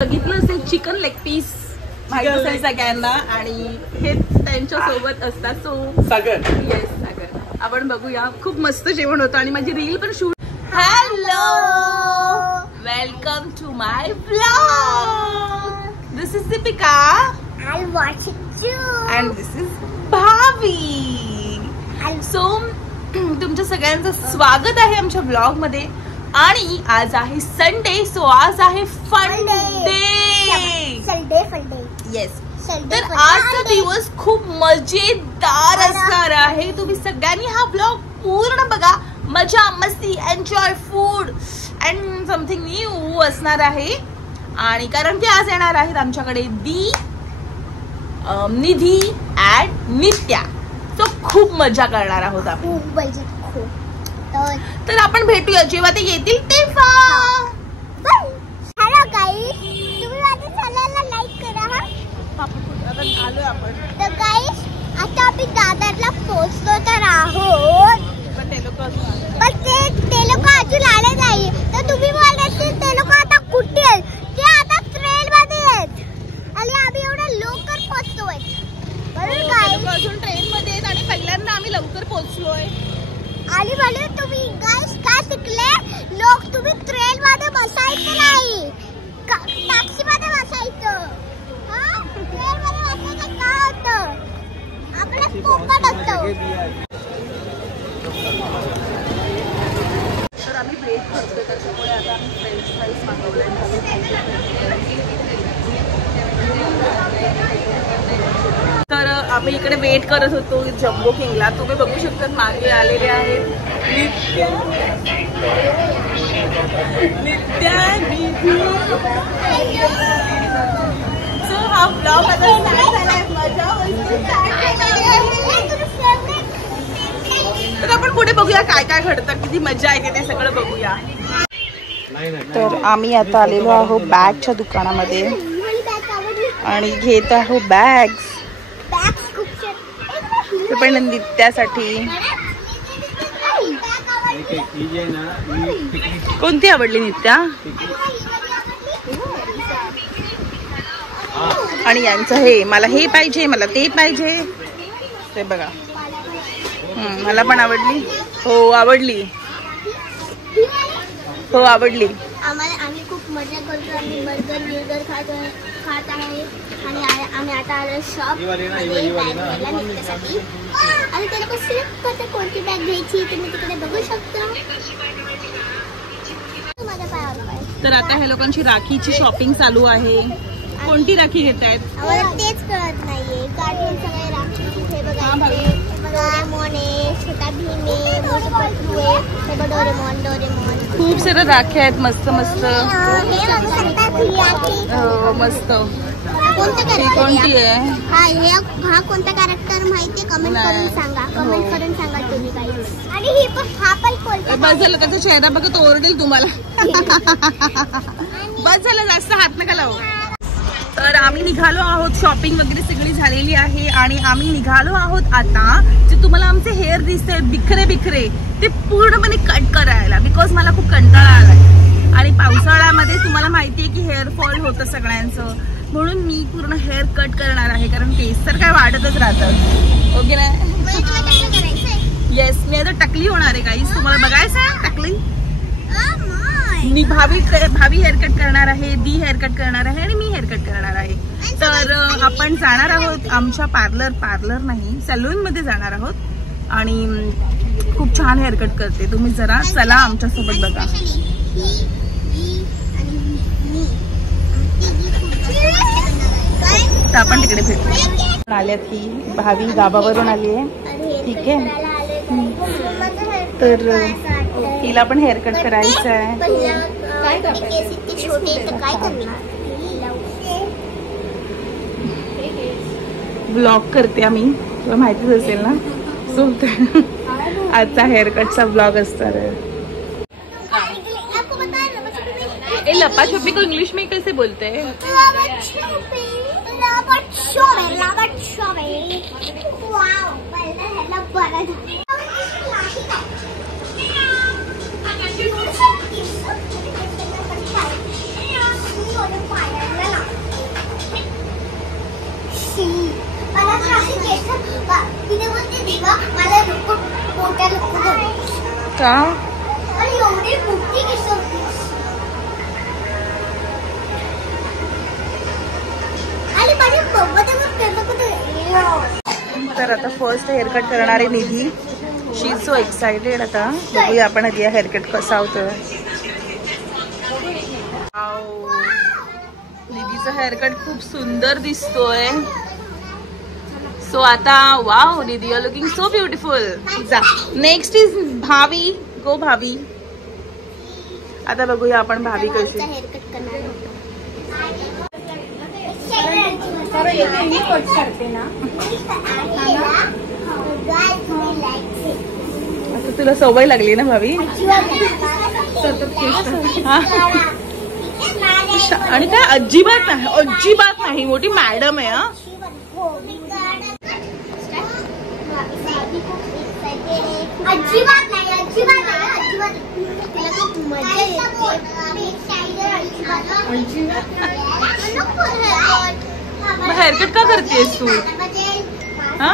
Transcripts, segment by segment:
बघितलं असेल chicken leg piece माहिती असेल सगळ्यांना आणि हे त्यांच्या सोबत असतात. सो सागर येस सागर आपण बघूया. खूप मस्त जेवण होतं आणि माझी रील पण shoot. Hello welcome to my vlog. This is Deepika and this is Bhavi. So तुमच्या सगळ्यांचं स्वागत आहे आमच्या ब्लॉग मध्ये. आणि आज आहे संडे. सो आज आहे फन डे. येस. तर आजचा दिवस खूप मजेदार असणार आहे. तुम्ही सगळ्यांनी हा ब्लॉग पूर्ण बघा. मजा मस्ती enjoy food and something new असणार आहे. आणि कारण की आज येणार आहेत आमच्याकडे निधी ऍड नित्या. तो खूप मजा करणार आहोत आपण. तर आपण भेटूया जेव्हा ते येतील तेव्हा. हॅलो गाईज, तुम्ही माझ्या चॅनलला लाईक करा. आलोय आपण. तर गाईज आता आम्ही दादरला पोहोचलो तर आहोत. पण ते लोक अजून आले नाही. तर तुम्ही बोलत ते लोक आता कुठे आहेत? ते आता ट्रेन मध्ये आहेत आणि आम्ही एवढ्या लवकर पोहोचतोय. बरोबर काय? अजून ट्रेन मध्ये आहेत आणि पहिल्यांदा आम्ही लवकर पोहोचलोय. आणि म्हणून तुम्ही गाईज काय शिकले? लोक तुम्ही ट्रेन मध्ये बसायचं नाही, टॅक्सी मध्ये बसायचं. ट्रेन मध्ये बसायचं काय होतं? आपलं पोपट असतं. तर आम्ही ब्रेक करतोय त्याच्यामुळे आता आम्ही फ्रेंच फ्राईज मागवले. तर आम्ही इकडे वेट करत होतो जम्बो किंगला. तुम्ही बघू शकता मागे आलेले आहेत नित्या सो हा ब्लॉग आता स्टार्ट झालाय. मजा तर आपण पुढे बघूया काय काय घडतं, किती मजा येते ते सगळं बघूया. तर आम्ही आता आलेलो आहोत बॅगच्या दुकानामध्ये आणि घेत आहोत बॅग्स. पण नित्यासाठी कोणती आवडली नित्या? आणि यांचं हे मला हे पाहिजे, मला ते पाहिजे. ते बघा मला पण आवडली. हो आवडली. हो आवडली. आम्ही खूप मजा करतो. आम्ही बर्गर खात आहे आणि आम्ही आता आलो शॉप निघण्यासाठी. आणि ते लोक सिलेक्ट करते कोणती बॅग घ्यायची. तुम्ही तिकडे बघू शकता. तर आता ह्या लोकांची राखीची शॉपिंग चालू आहे. कोणती राखी घेत आहेत आम्हाला तेच कळत नाहीये. कार्टून सगळे राखी हे बघा मोने छोटा भीम आहे, मोठं पप्पू आहे, हे डोरेमॉन. खूप सारे राख्या आहेत मस्त मस्त. मस्त. कोणती आहे? हा कोणता कॅरेक्टर माहितीये? कमेंट करून सांगा. कमेंट करून सांगा तुम्ही काही. आणि हा पण कोणता? बस झालं त्याचा चेहरा बघा तो ओरडेल तुम्हाला. बस झालं जास्त हात नका लावू. तर आम्ही निघालो आहोत. शॉपिंग वगैरे सगळी झालेली आहे आणि आम्ही निघालो आहोत आता. जे तुम्हाला आमचे हेअर दिसत आहेत बिखरे बिखरे ते पूर्णपणे कट करायला. बिकॉज मला खूप कंटाळा आलाय आणि पावसाळ्यामध्ये तुम्हाला माहितीये की हेअर फॉल होतं सगळ्यांचं. म्हणून मी पूर्ण हेअर कट करणार आहे कारण केस तर काय वाढतच राहतात. ओके ना? येस मी आता टकली होणार आहे गाईस. तुम्हाला बघायचं आहे टकली? मी भावी हेअर कट करणार आहे, दी हेअर कट करणार आहे आणि मी हेअर कट करणार आहे. तर आपण जाणार आहोत आमच्या पार्लर नाही सलून मध्ये जाणार आहोत आणि खूप छान हेअर कट करते. तुम्ही जरा चला आमच्या सोबत बघा. तर आपण तिकडे भेटू. आल्यात ही भावी गावावरून आली आहे. ठीक आहे. तर तिला पण हेअर कट करायचं आहे. ब्लॉग करते आम्ही, तुला माहितीच असेल ना. सो आजचा हेअर कटचा ब्लॉग असणार आहे. लपा छुपी को इंग्लिश में कैसे बोलते हैं? का तर आता फर्स्ट हेअरकट करणारी निधी. शी इज सो एक्सायटेड. आता बघूया आपण आधी हेअरकट कसा होतोय. निधीचा हेअरकट खूप सुंदर दिसतोय. सो आता wow Nidhi, you are looking so beautiful. जा नेक्स्ट इज भावी. गो भावी. आता बघूया आपण भावी कशी. आता तुला सवय लागली ना भावी. आणि काय अजिबात नाही, अजिबात नाही. मोठी मॅडम आहे. हा अजिबात नाही, अजिबात नाही, अजिबात. तिला खूप मजा हेअरकट का करतेस तू? हा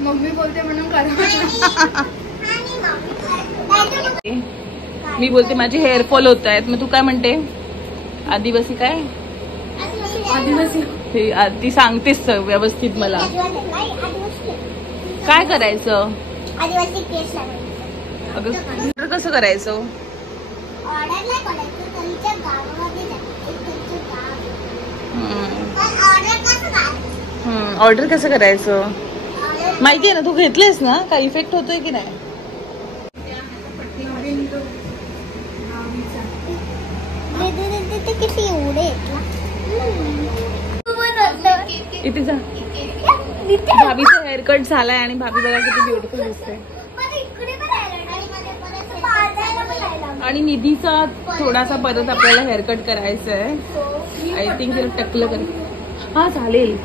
मम्मी बोलते म्हणून करा. मी बोलते माझे हेअर फॉल होत आहेत. मग तू काय म्हणते? आदिवासी काय? आदिवासी ती सांगतेस व्यवस्थित मला. काय करायचं? आदिवासी केस लावायचं. अगं कसं करायचं? ऑर्डर नाही करायचं, त्यांच्या गावामध्ये ऑर्डर कसं करायचं माहिती आहे ना? तू घेतलेस ना? काय इफेक्ट होतोय की नाही? किती एवढे इथे जा. भाभीचा हेअरकट झालाय आणि भाभी बघा किती ब्युटिफुल दिसते. आणि निधीचा थोडासा परत आपल्याला हेअरकट करायचा आहे. आय थिंक तिला टकलं कर. हा चालेल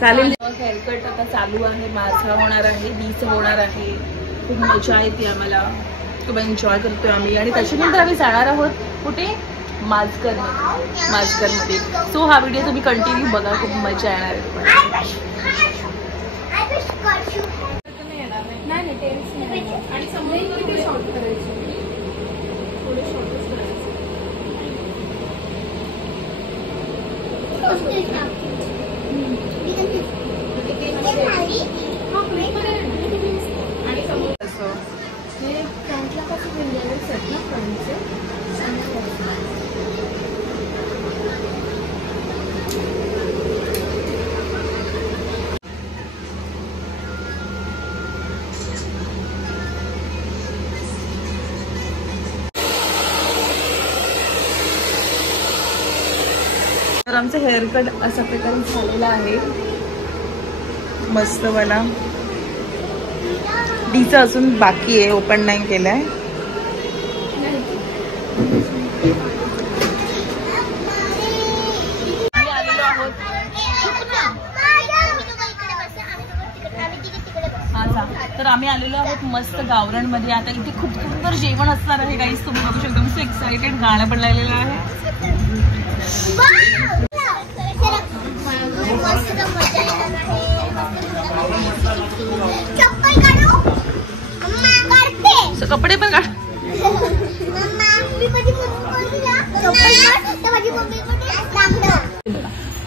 चालेल. हेअरकट आता चालू आहे. माझा होणार आहे, नीचं होणार आहे. खूप मजा येते आम्हाला. खूप एन्जॉय करतोय आम्ही. आणि त्याच्यानंतर आम्ही जाणार आहोत कुठे? माजकरमध्ये. सो हा व्हिडिओ तुम्ही कंटिन्यू बघा. खूप मजा येणार आहे. तर आमचं हेअरकट अशा प्रकारे झालेला आहे. मस्त वाला. डीचं अजून बाकी आहे, ओपन नाही केलंय. तर आम्ही आलेलो आहोत मस्त गावरण मध्ये. आता इथे खूप सुंदर जेवण असणार आहे गाईस. तुम्ही बघू शकता. मी सो एक्साइटेड. गाणं पण लागलेलं आहे. कपडे पण काढ.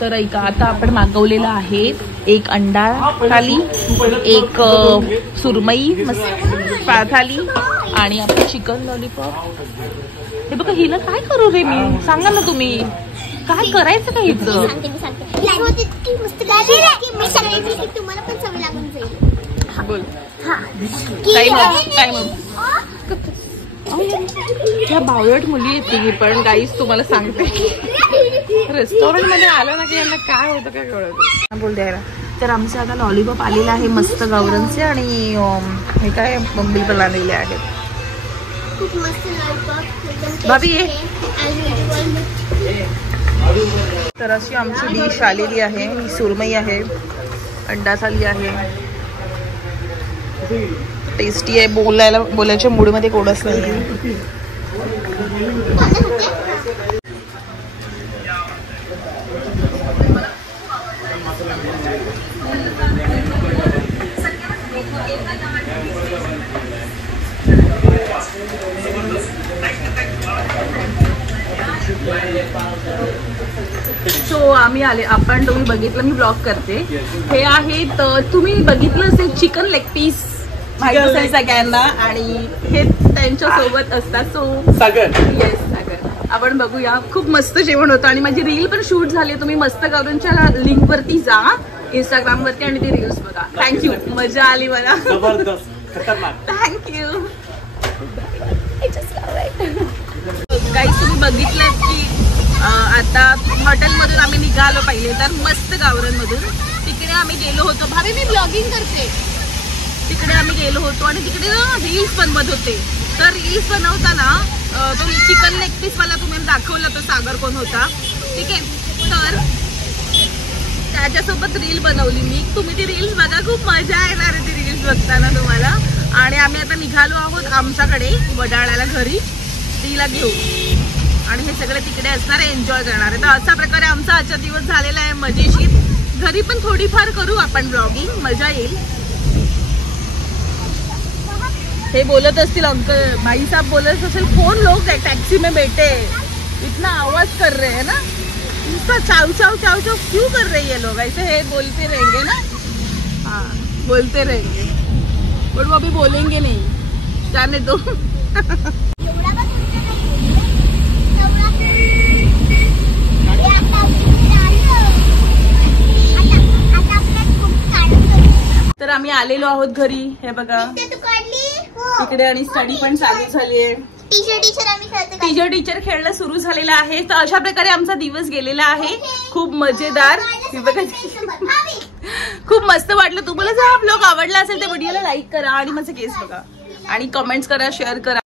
तर ऐका, आता आपण मागवलेलं आहे एक अंडा थाली, एक सुरमई थाली आणि आपलं चिकन लॉलीपॉप. हे बघा, हिला काय करू रे मी? सांगा ना तुम्ही काय करायचं का हिचं? तुम्हाला पण सवय लागून जाईल. बोल. टाइम ह्या बावळट मुली येते पण गाईस तुम्हाला सांगते रेस्टॉरंट मध्ये आलं ना की यांना काय होतं काय कळत. बोल द्यायला. तर आमचं आता लॉलीपॉप आलेलं आहे मस्त गावरांचे. आणि हे काय बंबी पण आलेले आहेत. भाभी ये. तर अशी आमची डिश आलेली आहे. ही सुरमई आहे, अंडा थाली आहे. टेस्टी आहे. बोलायच्या मूडमध्ये कोणच नाही. सो आम्ही आले, आपण तुम्ही बघितलं, मी ब्लॉग करते. हे आहेत, तुम्ही बघितलं असेल, चिकन लेग पीस माहिती असेल सगळ्यांना, आणि हे त्यांच्या सोबत असतात. सो सागर, येस सागर, आपण बघूया. खूप मस्त जेवण होतं आणि माझी रील पण शूट झाली. तुम्ही मस्त गावरांच्या लिंक वरती जा इंस्टाग्राम वरती आणि ती रील्स बघा. थँक्यू, मजा आली मला. जबरदस्त, खतरनाक. थँक्यू. गाईस, तुम्ही बघितलं की आता हॉटेलमधून आम्ही निघालो. पहिले तर मस्त गावरांमधून तिकडे आम्ही गेलो होतो. भाभी मी ब्लॉगिंग करते. तिकडे आम्ही गेलो होतो आणि तिकडे ना रील्स बनवत होते. तर रील्स बनवताना तो चिकन लेग पीस मला तुम्ही दाखवला, तो सागर कोण होता, ठीक आहे. तर त्याच्यासोबत रील बनवली मी. तुम्ही ती रील्स बघा, खूप मजा येणार आहे ती रील्स बघताना तुम्हाला. आणि आम्ही आता निघालो आहोत आमच्याकडे वडाळ्याला घरी तिला घेऊ, आणि हे सगळे तिकडे असणार आहे, एन्जॉय करणार आहे. तर अशा प्रकारे आमचा आजचा दिवस झालेला आहे मजेशीर. घरी पण थोडीफार करू आपण ब्लॉगिंग, मजा येईल. हे बोलत असतील अंकल, भाई साहब बोलत असेल, कौन लोग टैक्सी में बैठे इतना आवाज कर रहे हैं ना, इसका चाव चाव चाव चाव क्यों कर रहे हैं ये लोग, ऐसे है बोलते रहेंगे ना. हाँ, बोलते रहेंगे, बट वो अभी बोलेंगे नहीं, जाने दो. तर आम्ही आलेलो आहोत घरी. हे बघा तिकडे, आणि स्टडी पण चालू झाली आहे. टीचर खेळणं सुरू झालेलं आहे. तर अशा प्रकारे आमचा दिवस गेलेला आहे, खूप मजेदार. बघा, खूप मस्त वाटलं. तुम्हाला जर हा ब्लॉग आवडला असेल तर व्हिडिओला लाईक करा आणि माझे केस बघा आणि कमेंट्स करा, शेअर करा.